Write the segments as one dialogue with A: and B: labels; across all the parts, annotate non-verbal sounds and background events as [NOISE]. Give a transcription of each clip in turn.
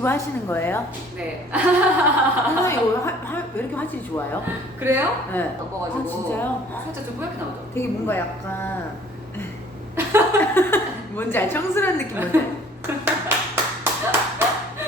A: 선생님 유튜브 하시는 거예요?
B: 네.
A: 선생님 이거 화- 화- 왜 이렇게 화질이 좋아요?
B: 그래요?
A: 네.
B: 덮어가지고.
A: 아, 진짜요?
B: 살짝 좀 뿌옇게 나오죠?
A: 되게 뭔가 약간 [LAUGHS] 뭔지 알 청순한 느낌 뭔지 알?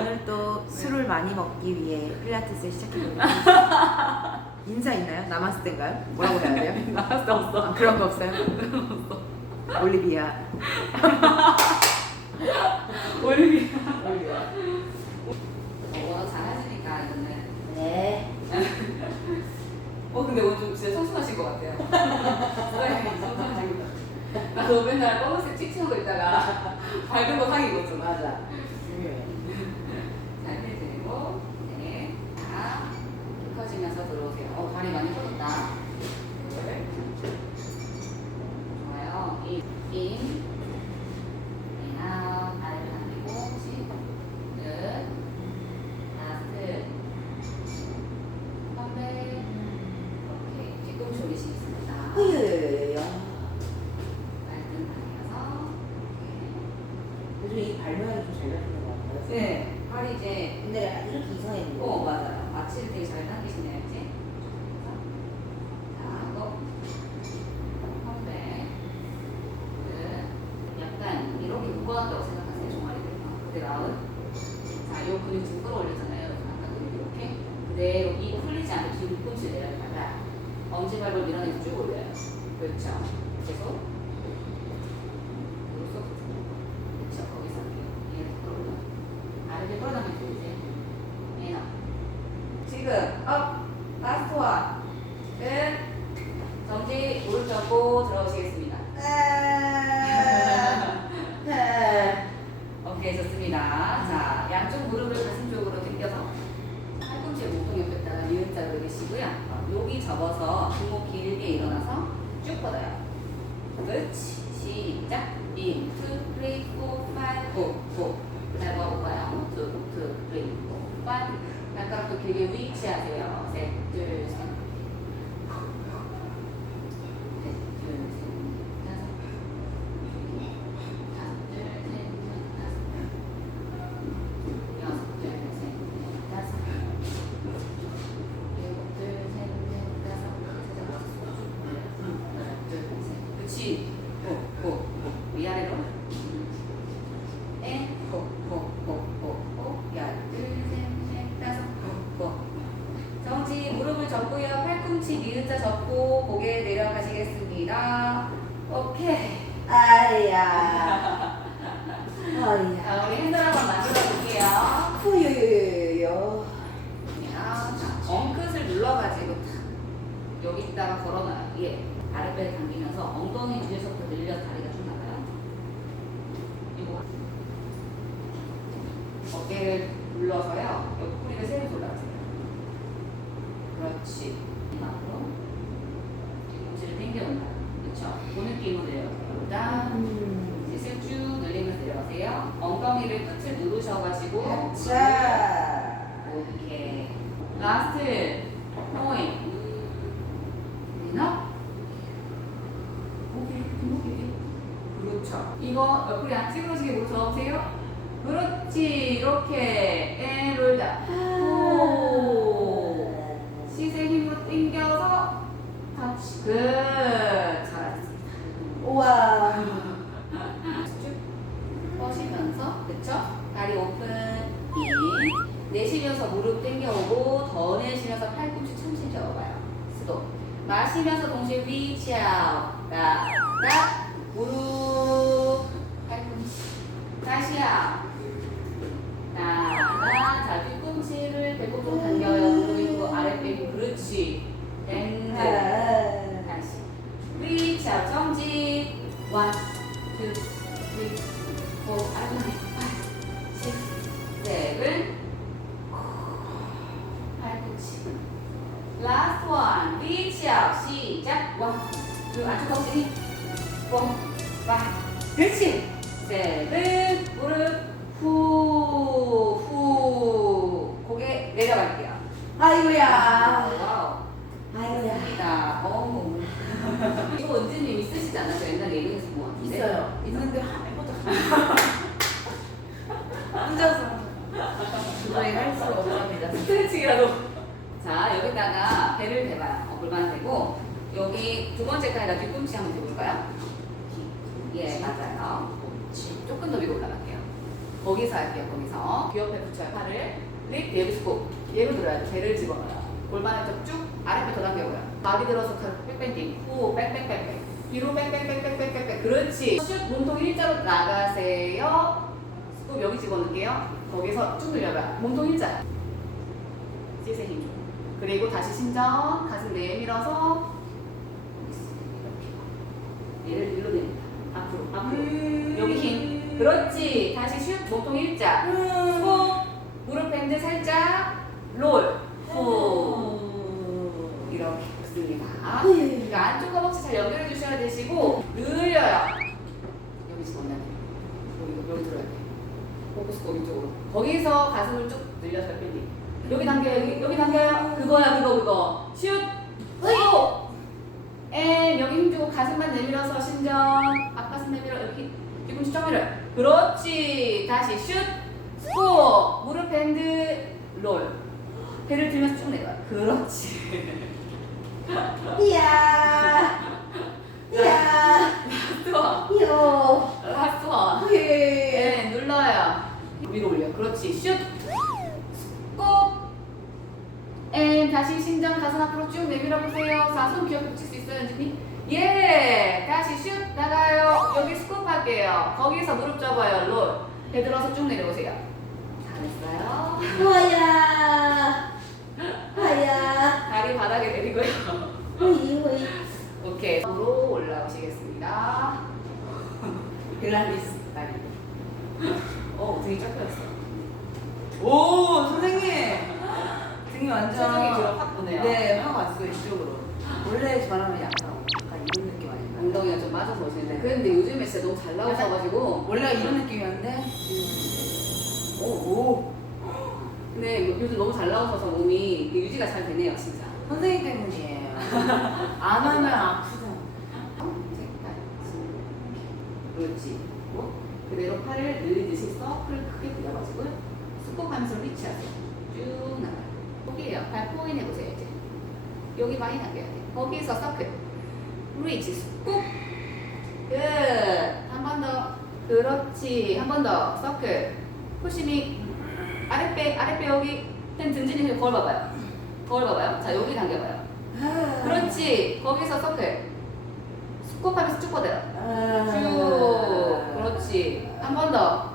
A: 오늘 또 술을 많이 먹기 위해 필라테스를 시작해볼게요. [LAUGHS] 인사 있나요? 때인가요? 뭐라고 해야 돼요? [LAUGHS]
B: 나왔어, 없어.
A: 아, 그런 거 없어요? 올리비아.
B: 올리비아.
A: 올리비아.
B: 어, 워낙 잘하시니까, 이거는.
A: 네.
B: 어, 근데 오늘 좀 진짜 성숙하신 것 같아요. 사장님이 성숙하신 것 같아요. 나도 맨날 검은색 칙칙하고 있다가 [LAUGHS] 밝은 거 상이거든.
A: 맞아.
B: 잘 해드리고, 네. 자, 펴지면서 들어오세요. 어, 다리 많이 펴졌다. 둘. 좋아요. 인, 인. 네, 아웃. 아래로 당기고, 시, 끝. 라스트. 컴백. 이렇게 뒤꿈치 올리시겠습니다.
A: 으여여여여.
B: 말끔 당겨서.
A: 요즘 이 발모양이 좀 잘 나는 것 같아요.
B: 네. 팔이 이제
A: 근데 약간 이렇게 이상했는데.
B: 어 맞아요. 아치를 되게 잘 당기시네요 이제. 자, 하고 컴백. 끝. 약간 이렇게 묶어놨다고 생각하세요 종아리를. 아웃. 자, 요 근육 지금 끌어올렸잖아요. 이렇게 그대로 이 풀리지 않게 뒤꿈치 내려다가 엄지발을 밀어내서 쭉 올려요. 그렇죠. 계속. 그리고 쏙. 그렇죠. 거기서 할게요. 얘를 끌어올려. 아래를 끌어당기면 되지. 에너. 지금 업. 라스트 원. 끝. 정지 무릎 접고 들어오시겠습니다. 오케이 좋습니다. 자 양쪽 무릎을 가슴 쪽으로 당겨서 팔꿈치 목동 옆에다가 니은 자로 계시고요. 여기 접어서 등목 길게 일어나서 쭉 뻗어요. 그렇지. 시작. 1, 2, 3, 4, 5, 6, 5. 잘 먹어볼까요? 2, 2, 3, 4, 5. 발가락도 길게 위치하세요. 셋, 둘, 셋. 셋, 둘, 셋, 다섯. 다섯, 둘, 셋, 넷, 다섯. 여섯, 둘, 셋, 넷, 다섯. 일곱, 둘, 셋, 넷, 다섯. 하나, 둘, 셋. 그치. 호, 호, 호. 위아래로. 에, 호, 호, 호, 호, 호. 야, 둘, 셋, 넷, 다섯. 호, 호. 정지 무릎을 접고요. 니은자 접고 고개 내려가시겠습니다. 오케이.
A: 아야. [LAUGHS] 아야.
B: 자, 우리 핸들 한번 만들어 볼게요.
A: 후유유유유.
B: 자, 엉끝을 눌러가지고 탁 여기다가 걸어놔요. 예. 아랫배를 당기면서 엉덩이 뒤에서부터 늘려서 다리가 쭉 나가요. 이거 어깨를 눌러서요. 옆구리를 세게 돌아가세요. 그렇지. 앞으로 뒤꿈치를 당겨온다. 그렇죠. 그 느낌으로 내려가다. 이제 쭉 늘리면서 내려가세요. 엉덩이를 끝을 누르셔가지고
A: 자.
B: 오케이. 라스트 포인트. 리너. 오케이. 오케이. 그렇죠. 이거 옆구리 안 찌그러지게 접으세요. 그렇지. 이렇게. 에 롤다. 무릎 당겨오고 더 내쉬면서 팔꿈치 참신 접어봐요. 스톱. 마시면서 동시에 위치 아웃 나 나 무릎 팔꿈치. 다시 아웃 나 나 자 뒤꿈치를 배꼽 좀 당겨요 배를 집어넣어요. 골반을 쭉 아랫배 더 당겨고요. 바디 들어서 백밴딩. 후, 백백백백. 뒤로 백백백백백백. 그렇지. 슛, 몸통 일자로 나가세요. 스코 여기 집어넣을게요. 거기서 쭉 늘려봐요. 몸통 일자. 찌세 힘 줘. 그리고 다시 신전, 가슴 내밀어서. 얘를 일로 내립니다. 앞으로, 앞으로. 여기 힘. 그렇지. 다시 슛, 몸통 일자. 후, 무릎 밴드 살짝 롤. 후. 이렇게 좋습니다. 그러니까 안쪽 허벅지 잘 연결해 주셔야 되시고 늘려요. 여기 집어넣어야 돼요. 여기, 여기 들어야 돼요. 포커스 거기 쪽으로. 거기서 가슴을 쭉 늘려서 밴딩. 여기 당겨요. 여기, 여기 당겨요. 그거야 그거 그거. 슛. 후. 앤 여기 힘주고 가슴만 내밀어서 신전. 앞가슴 내밀어 여기 뒤꿈치 쫙 밀어요. 그렇지. 다시 슛. 스코. 무릎 밴드 롤. 배를 들면서 쭉 내려요. 그렇지. [LAUGHS]
A: 이야. 이야.
B: 좋아.
A: 이요.
B: 라스트 원.
A: 예.
B: 네, 눌러요. 위로 올려. 그렇지. 슛. 꼭. 앤 다시 신전 가슴 앞으로 쭉 내밀어 보세요. 자, 손 귀엽게 붙일 수 있어요, 연진이? 예. 다시 슛 나가요. 여기 스쿱 할게요. 거기서 무릎 접어요. 롤. 배 들어서 쭉 내려보세요. 잘했어요.
A: 뭐야. 뭐야.
B: 다리 바닥에 내리고요. 오케이. 으로 올라오시겠습니다.
A: 필라테스 다리.
B: 어, 등이 쫙 펴졌어.
A: 오 선생님. 등이 완전.
B: 체중이 확 보네요.
A: 네, 확 왔어요 이쪽으로. 원래 저라면 약간 약간 이런 느낌 아닌가요?
B: 엉덩이가 좀 빠져서 오시는데. 근데 요즘에 진짜 너무 잘 나오셔가지고.
A: 원래 이런 느낌이었는데.
B: 오, 오. 근데 요- 요즘 너무 잘 나오셔서 몸이 유지가 잘 되네요, 진짜.
A: 선생님 때문이에요. 안 하면 아프다.
B: 색깔. 그렇지. 어? 그대로 팔을 늘리듯이 서클 크게 그려가지고 스kop하면서 리치하세요. 쭉 나가요. 거기에요. 발 포인 해보세요, 이제. 여기 많이 당겨야 돼. 거기서 서클. 리치, 스콥. 끝. 한 번 더. 그렇지. 한 번 더. 서클. 푸시미. 아랫배, 아랫배 여기. 땐 등진이 거울 봐봐요. 거울 봐봐요. 자, 여기 당겨봐요. 그렇지. 거기서 서클. 스콥하면서 쭉 뻗어요. 쭉. 그렇지. 한 번 더.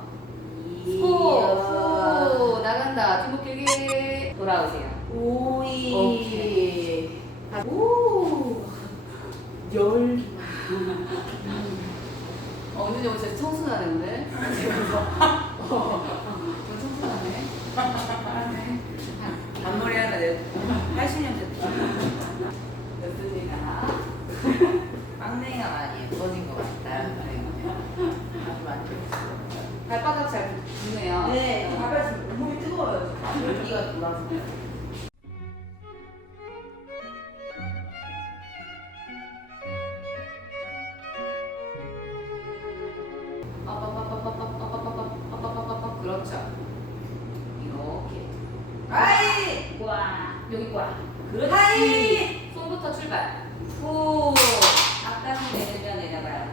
B: 후. 후. 나간다. 주먹 길게 돌아오세요.
A: 오이.
B: 오케이.
A: 오. 열.
B: 어, 언니 오늘 진짜 청순하네, 오늘. [LAUGHS] [LAUGHS] 어, 좀
A: 앞머리 하나 내. 80년 됐다.
B: 됐습니다.
A: 빵내가 많이 예뻐진 것 같다. 아주 만족스러워요.
B: 발바닥 잘 붙네요.
A: 네, 가발 지금 뜨거워요. 열기가 돌아서.
B: 그렇지.
A: 하이!
B: 손부터 출발. 후. 앞가슴 내리면 내려봐요.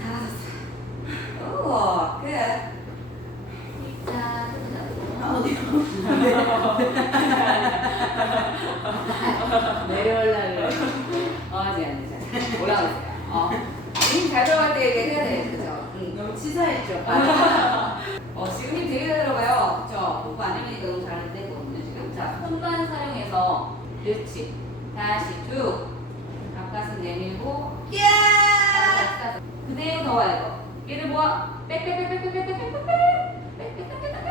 B: 잘하셨어요. 오, 끝. 자,
A: 내려올라면.
B: 어, 아니 아니 자, 올라오세요. 어. 힘잘 들어갈 때 얘기해야 돼, 그죠? 응.
A: 너무 치사했죠.
B: 어, 지금 힘 되게 잘 들어가요. 그쵸? 공부 안 해보니까 너무 잘 되거든요, 지금. 자, 손만 사용해서, 그렇지. 다시 쭉. 앞가슴 내밀고,
A: 야!
B: 그대로 더 와요. 얘를 모아. 빽빽빽빽빽빽빽빽빽. 빽빽빽빽빽.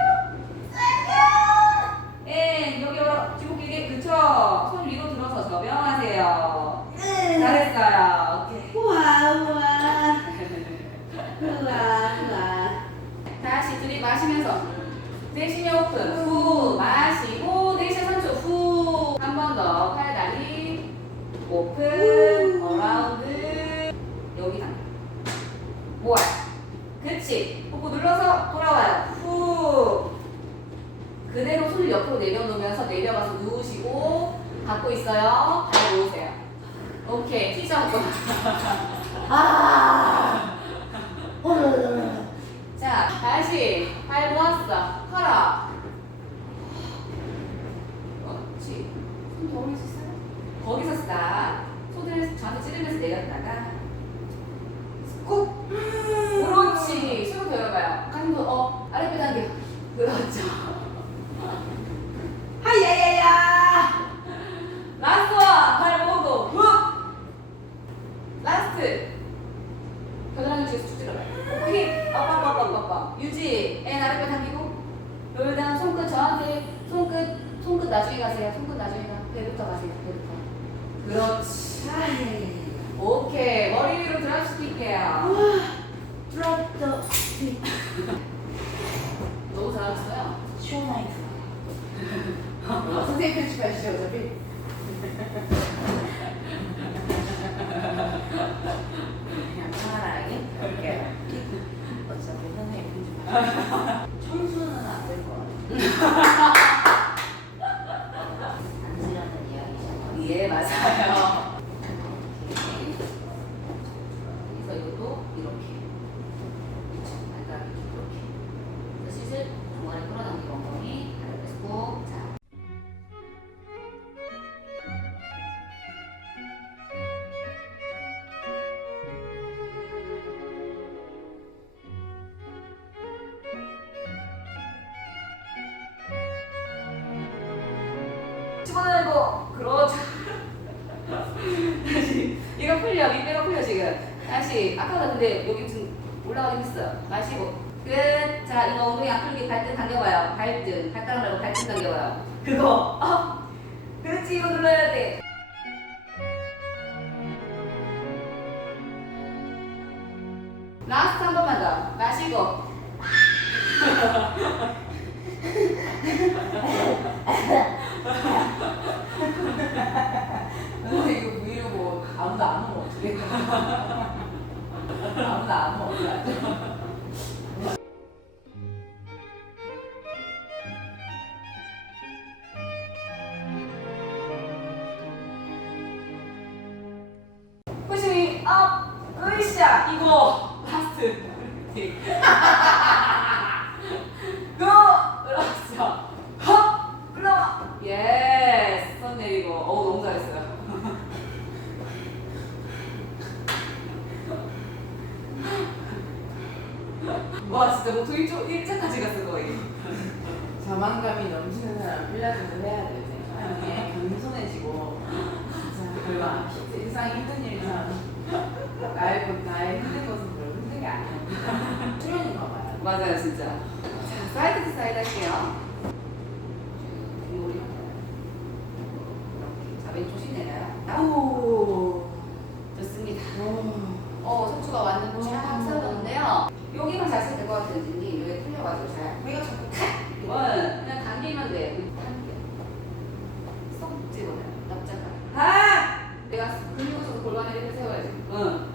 B: 예, 여기 열어. 주먹 길게. 그쵸? 손 위로 들어서 저병하세요. 잘했어요. 오케이.
A: 우와, 우와. 우와, 우와.
B: 다시 들이마시면서 내쉬며 오픈 후 마시고 오픈, 어라운드, 여기다. 모아. 그렇지. 호흡 눌러서 돌아와요. 후. 그대로 손을 옆으로 내려놓으면서 내려가서 누우시고, 갖고 있어요. 발 모으세요. 오케이. 티셔츠. 아. [LAUGHS] 자, 다시. 발 모았어. 털어. 저한테 찌르면서 내렸다가 꾹. 그렇지. 손을 더 열어봐요. 가슴 더, 어, 아랫배 당겨. 그렇죠. 하야야야. 라스트 원. 발 모으고 훅. 라스트. 겨드랑이 쪽에서 쭉 들어가요. 힙. 아빠빠빠빠빠. 유지. 앤 아랫배 당기고. 그다음 손끝 저한테 손끝 손끝 나중에 가세요. 손끝 나중에 가. 배부터 가세요. 배부터. 그렇지. 오케이. 머리 위로 드랍 시킬게요.
A: 드롭더
B: 너무 잘하셨어요.
A: 쇼나이프. 선생님 편집하시죠 어차피. 그냥 편안하게 이렇게 어차피 선생님 편집하시죠. 청소는 안 될 것 같아 [LAUGHS]
B: 다시 아까보다 근데 여기 좀 올라가긴 했어요. 마시고. 끝 자 이거 엉덩이 안 풀기 발등 당겨봐요. 발등. 발가락 말고 발등 당겨봐요. 그거. 어. 그렇지 이거 눌러야 돼. 라스트 한 번만 더. 마시고.
A: 근데 이거 브이로그 아무도 안 오면 어떡해? 아무도 안 어떡하지?
B: 푸시미 업 으쌰 이거 라스트 고 올라왔어 헉 올라와 예스 손 내리고 어우 너무 잘했어요 목소리 좀 일자까지 갔어 거의
A: 자만감이 넘치는 사람 필라테스 해야 돼. 생각에 겸손해지고 진짜 해. 세상에 힘든 일이잖아. 나의 것 나의 힘든 것은 별로 힘든 게 아니야. 수련인가 봐요.
B: 맞아요 진짜 자 사이드 투 사이드 할게요 뒷머리 이렇게 자 왼쪽 신 내려요
A: 오.
B: 좋습니다
A: 오.
B: 어, 선수가 왔는데 쫙 세워졌는데요. 여기만 잘 쓰면 될것 같아요, 선생님. 여기 풀려가지고 잘.
A: 우리가 자꾸 탁.
B: 이건 그냥 당기면 돼. 당겨. 쏙 집어넣어요. 납작하게.
A: 아.
B: 내가 근육에서 골반을 이렇게 세워야지. 응.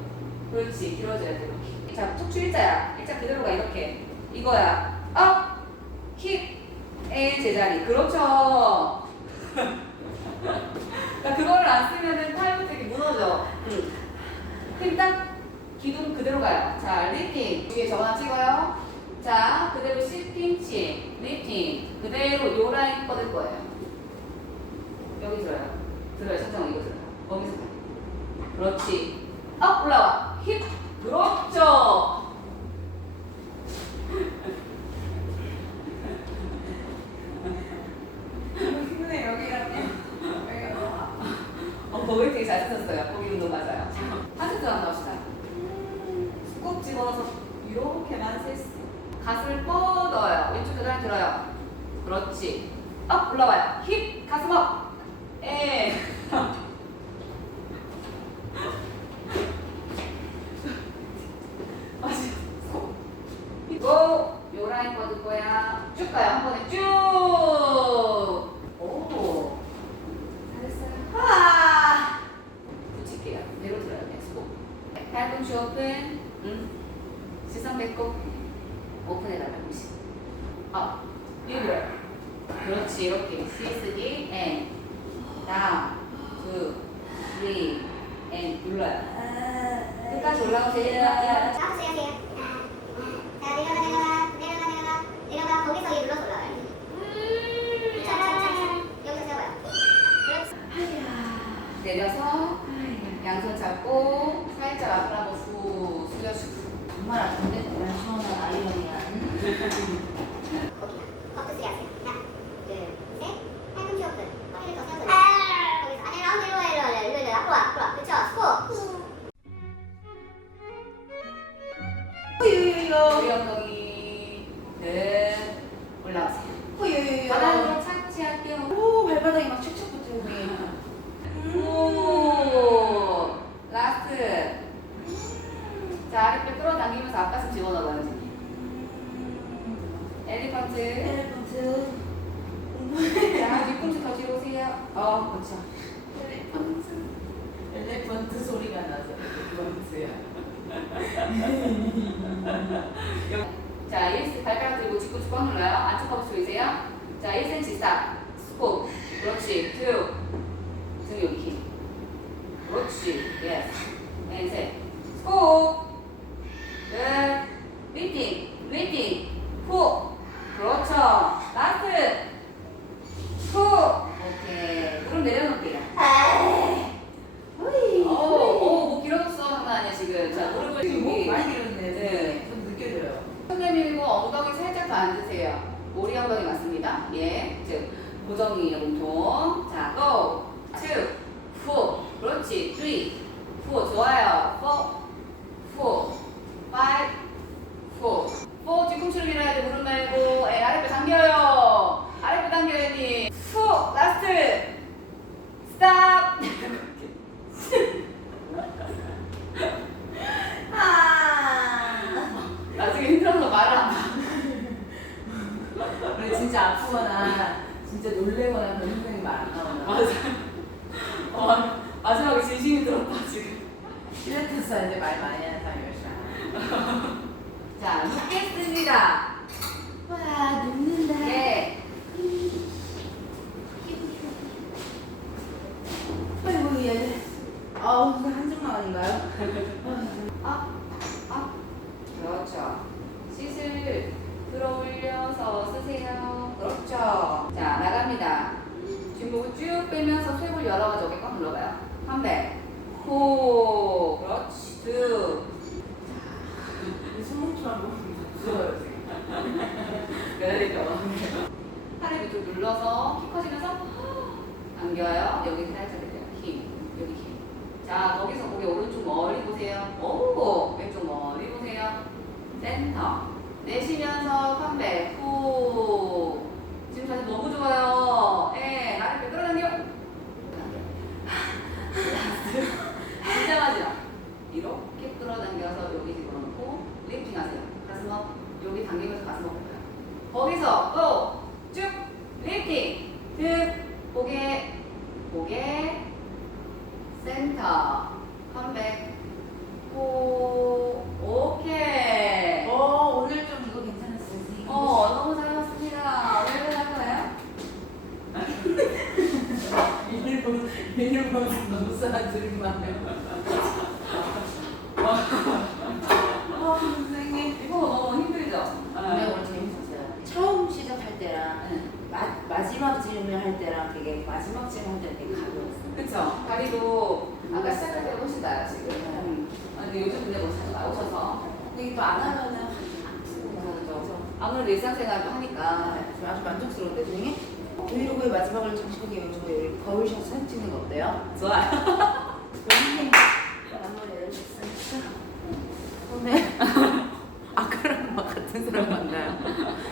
B: 그렇지. 길어져야 돼, 이렇게. 자, 척추 일자야. 일자 그대로 가, 이렇게. 이거야. 업! 힙! 앤 제자리. 그렇죠. 나 [LAUGHS] 그거를 안 쓰면은 이렇게 무너져. 응. 힘딱 기둥 그대로 가요. 자, 리프팅. 위에 저거 하나 찍어요. 자, 그대로 C 핀치, 리프팅. 그대로 요 라인 뻗을 거예요. 여기 들어요. 들어요. 천장 이거 들어요. 거기서 가요. 그렇지. 업 올라와. 힙. 그렇죠.
A: 힘내 여기가 여기가 너무 아파.
B: 어, 거기 되게 잘 쓰셨어요. 거기 운동 맞아요. 한 세트 한번 합시다. 꾹 집어넣어서 이렇게만 세스. 가슴을 뻗어요. 왼쪽 계단 들어요. 그렇지. 업 올라와요. 힙 가슴 업. 에. yeah. Good sweep. Yes. And 그렇죠. 라스트. 훅. 오케이. 무릎 내려놓기라. 엉덩이 살짝 더 앉으세요. 오리 엉덩이 맞습니다. 예. 즉, 고정이 용통. 자, go.
A: 负以爱。 되게 마지막 질문 되게 가벼웠어요.
B: 그쵸? 다리도 아까 시작할 때 훨씬 나아요, 지금. 음. 아, 근데 요즘 근데 뭐 자주 나오셔서.
A: 근데 이게 또 안 하면은
B: 아프죠. 네. 아무래도 일상생활도 하니까
A: 아주 만족스러운데, 동행? 브이로그의 마지막을 잠시 보게 요즘에 거울샷 사진 찍는 거 어때요?
B: 좋아요. [LAUGHS]
A: 같은 사람 만나요.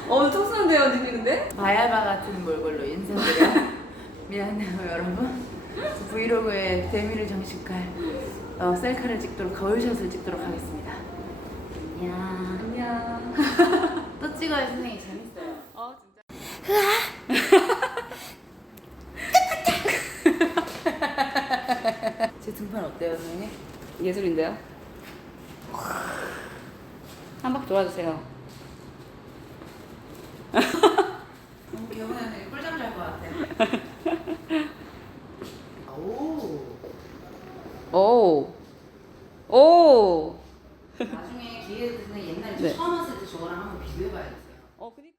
B: 엄청 쓰는데요, 언니 근데?
A: 바야바 같은 몰골로 인사드려. [LAUGHS] 미안해요 여러분. 브이로그에 데미를 장식할 어, 셀카를 찍도록 거울샷을 찍도록 하겠습니다. 안녕.
B: 안녕 [LAUGHS]
A: 또 찍어요 선생님. 재밌어요.
B: 어 진짜. [LAUGHS]
A: 제 등판 어때요 선생님?
B: 예술인데요? 한 바퀴 돌아주세요.
A: 어, 너무 개운하네 꿀잠 잘 것 같아요. [LAUGHS]
B: 오.
A: 나중에 기회 되면 옛날에 네. 처음 왔을 때 저거랑 한번 비교해봐야겠어요.
B: 어, 그니까.